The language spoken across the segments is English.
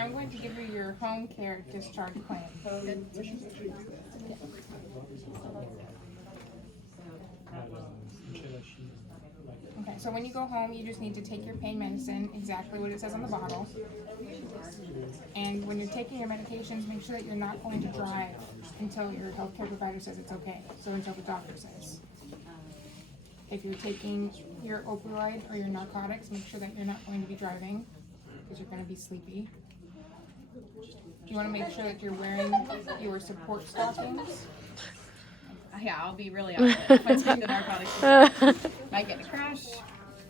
I'm going to give you your home care discharge plan. Okay, so when you go home, you just need to take your pain medicine, exactly what it says on the bottle. And when you're taking your medications, make sure that you're not going to drive until your healthcare provider says it's okay, so until the doctor says. If you're taking your opioid or your narcotics, make sure that you're not going to be driving, because you're going to be sleepy. You want to make sure that you're wearing your support stockings. Yeah, I'll be really honest. If I take the narcotics, might get in a crash.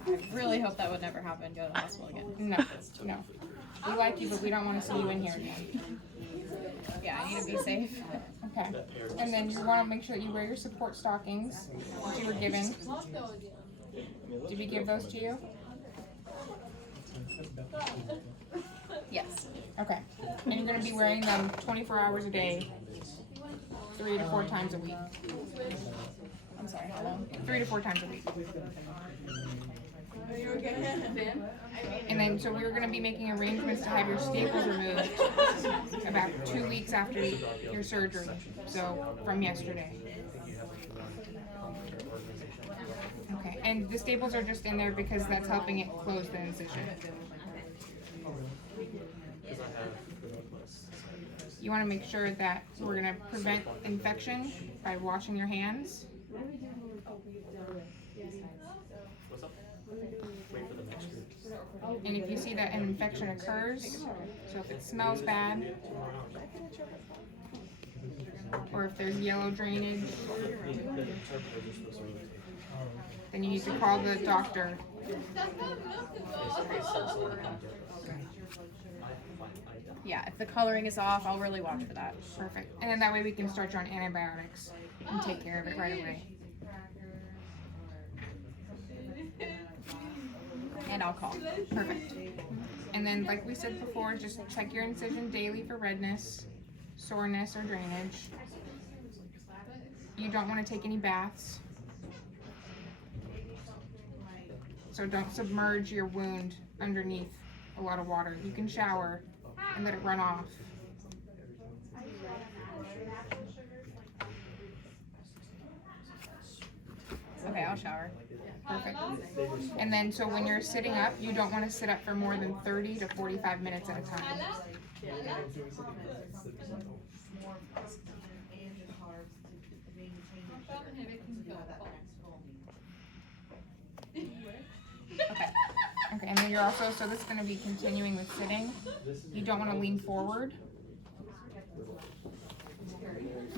I really hope that would never happen. Go to the hospital again. No. We like you, but we don't want to see you in here again. Yeah, I need to be safe. Okay. And then you want to make sure that you wear your support stockings that you were given. Did we give those to you? Yes. Okay. And you're going to be wearing them 24 hours a day, 3 to 4 times a week. I'm sorry, how long? 3 to 4 times a week. And then, so we're going to be making arrangements to have your staples removed about 2 weeks after your surgery. So, from yesterday. Okay. And the staples are just in there because that's helping it close the incision. You want to make sure that we're going to prevent infection by washing your hands. And if you see that an infection occurs, so if it smells bad, or if there's yellow drainage, then you need to call the doctor. Yeah, if the coloring is off, I'll really watch for that. Perfect. And then that way we can start you on antibiotics and take care of it right away. And I'll call. Perfect. And then, like we said before, just check your incision daily for redness, soreness, or drainage. You don't want to take any baths. So don't submerge your wound underneath a lot of water. You can shower and let it run off. Okay, I'll shower. Perfect. And then, so when you're sitting up, you don't want to sit up for more than 30 to 45 minutes at a time. Okay. Okay, and then you're also, so this is going to be continuing with sitting. You don't want to lean forward.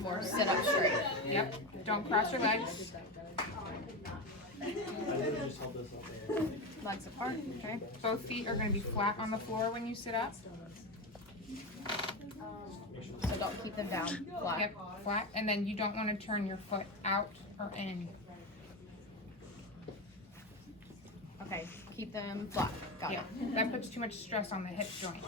Or sit up straight. Yep. Don't cross your legs. Legs apart. Okay. Both feet are going to be flat on the floor when you sit up. So don't keep them down. Flat. Yep, flat. And then you don't want to turn your foot out or in. Okay. Keep them flat. Got Yeah, it. that puts too much stress on the hip joint.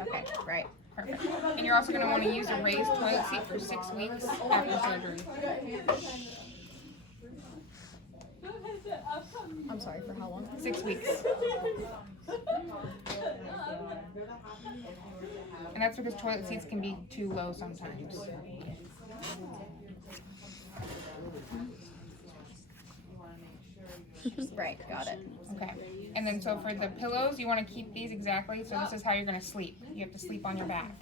Okay. Right. Perfect. And you're also going to want to use a raised toilet seat for 6 weeks after surgery. I'm sorry, for how long? 6 weeks. And that's because toilet seats can be too low sometimes. Right, got it. Okay. And then so for the pillows, you want to keep these exactly. So this is how you're going to sleep. You have to sleep on your back.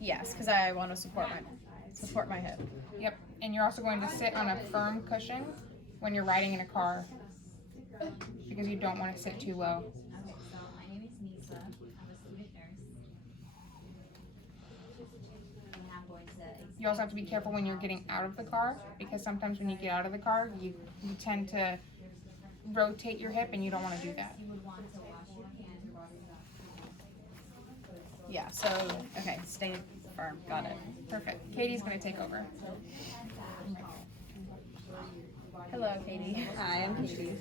Yes, because I want to support my hip. Yep. And you're also going to sit on a firm cushion when you're riding in a car because you don't want to sit too low. Okay, so my name is Nisa. I'm a student nurse. And I'm going to You also have to be careful when you're getting out of the car because sometimes when you get out of the car, you tend to rotate your hip and you don't want to do that. you would want to wash your hands. Yeah, so, okay, stay firm. Got it. Perfect. Katie's going to take over. Hello, Katie. Hi, I'm Katie.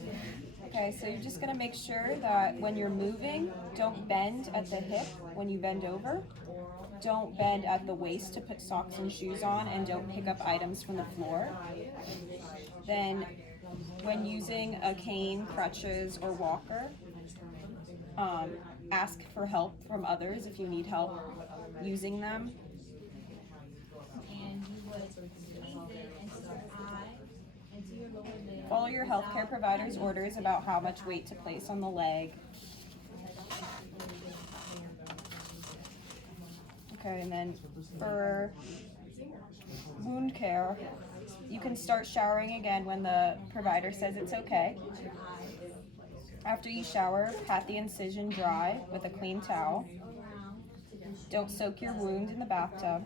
Okay, so you're just gonna make sure that when you're moving, don't bend at the hip when you bend over. don't bend at the waist to put socks and shoes on, and don't pick up items from the floor. Then when using a cane, crutches, or walker, ask for help from others if you need help using them. And you would squeeze it into your eye, into your lower leg. Follow your healthcare provider's orders about how much weight to place on the leg. Okay, and then for wound care, you can start showering again when the provider says it's okay. After you shower, pat the incision dry with a clean towel. Don't soak your wound in the bathtub.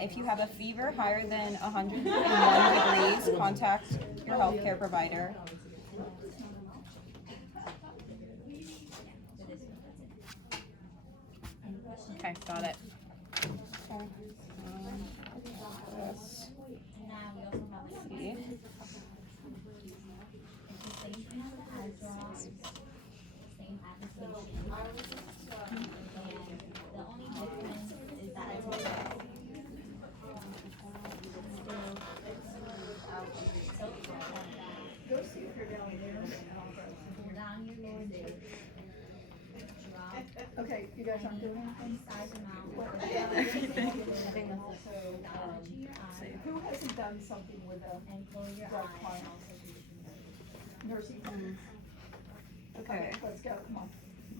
If you have a fever higher than 101 degrees, contact your healthcare provider. Okay, got it. Okay. This. Now we also have a See. same thing as the eye drops, same application. And the only difference is that it's still pull down your lower leg. Drop. Okay, you guys aren't doing anything? Size them out. Everything. Down to your eye Who hasn't done something with a and close your drug eye. client? Nursing home. Okay, Let's go, come on.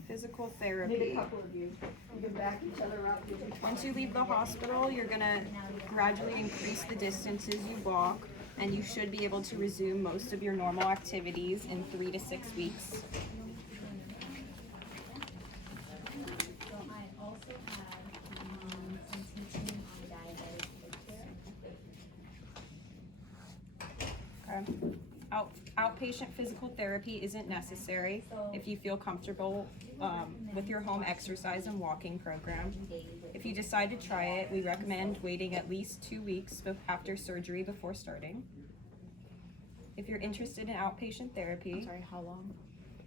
physical Need a therapy. couple of you. You can back each other up. You can- Once you leave the hospital, you're gonna gradually increase the distances you walk, and you should be able to resume most of your normal activities in 3 to 6 weeks. So I also had some teaching on diabetic foot care. Okay. Outpatient physical therapy isn't necessary if you feel comfortable with your home exercise and walking program. If you decide to try it, we recommend waiting at least 2 weeks after surgery before starting. If you're interested in outpatient therapy, Sorry, how long?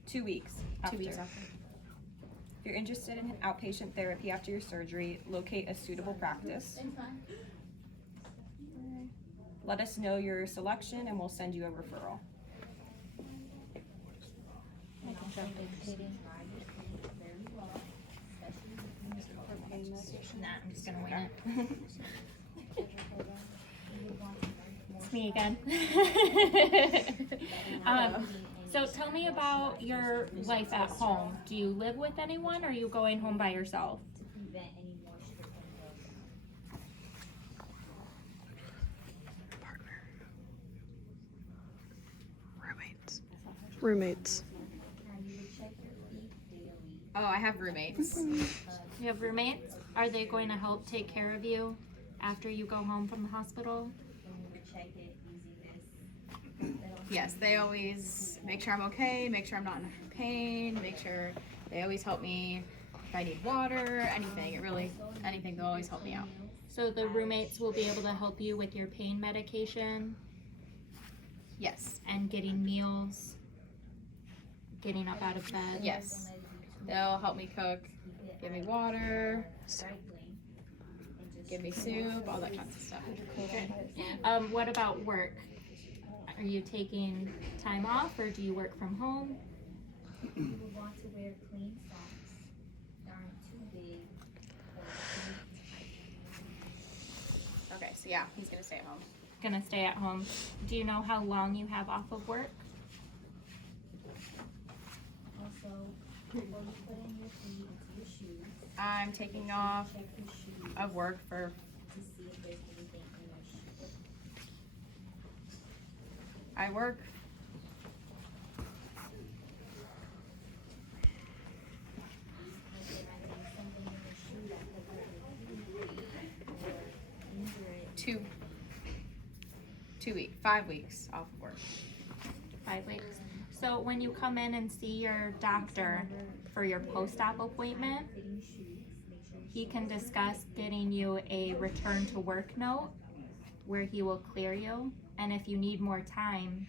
2 weeks 2 weeks after. If you're interested in outpatient therapy after your surgery, locate a suitable practice. Let us know your selection and we'll send you a referral. Nah, I'm just gonna wing it. It's me again. So tell me about your life at home. Do you live with anyone or are you going home by yourself? To prevent any moisture from building. Roommates. And you would check your feet daily. Oh, I have roommates. You have roommates? Are they going to help take care of you after you go home from the hospital? And you would check it using this. Yes, they always make sure I'm okay, make sure I'm not in pain, make sure they always help me if I need water, anything. Anything, they'll always help me out. So the roommates will be able to help you with your pain medication Yes, and getting meals, getting up out of bed. yes. They'll help me cook, give me water, give me soup, all that kinds of stuff. What about work? Are you taking time off or do you work from home? You would want to wear clean socks that aren't too big or too tight. Okay, so yeah, he's gonna stay at home. Gonna stay at home. Do you know how long you have off of work? Also, before you put in your feet into your shoes, I'm taking off check your shoes of work for, to see if there's anything in your shoe. I work If there might be something in your shoe that could hurt or injure it. 5 weeks off of work. 5 weeks. So when you come in and see your doctor for your post-op appointment, Fitting shoes, make sure he can discuss getting you a return to work note where he will clear you. And if you need more time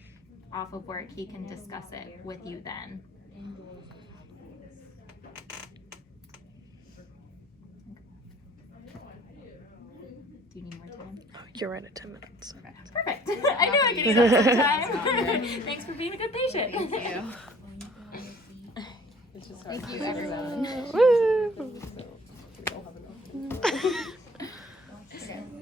off of work, he can discuss it with you then. indoors. need more time. You're right at 10 minutes. Perfect. I knew I could eat up some time. Thanks for being a good patient. Thank you. Thank you, everyone. Woo!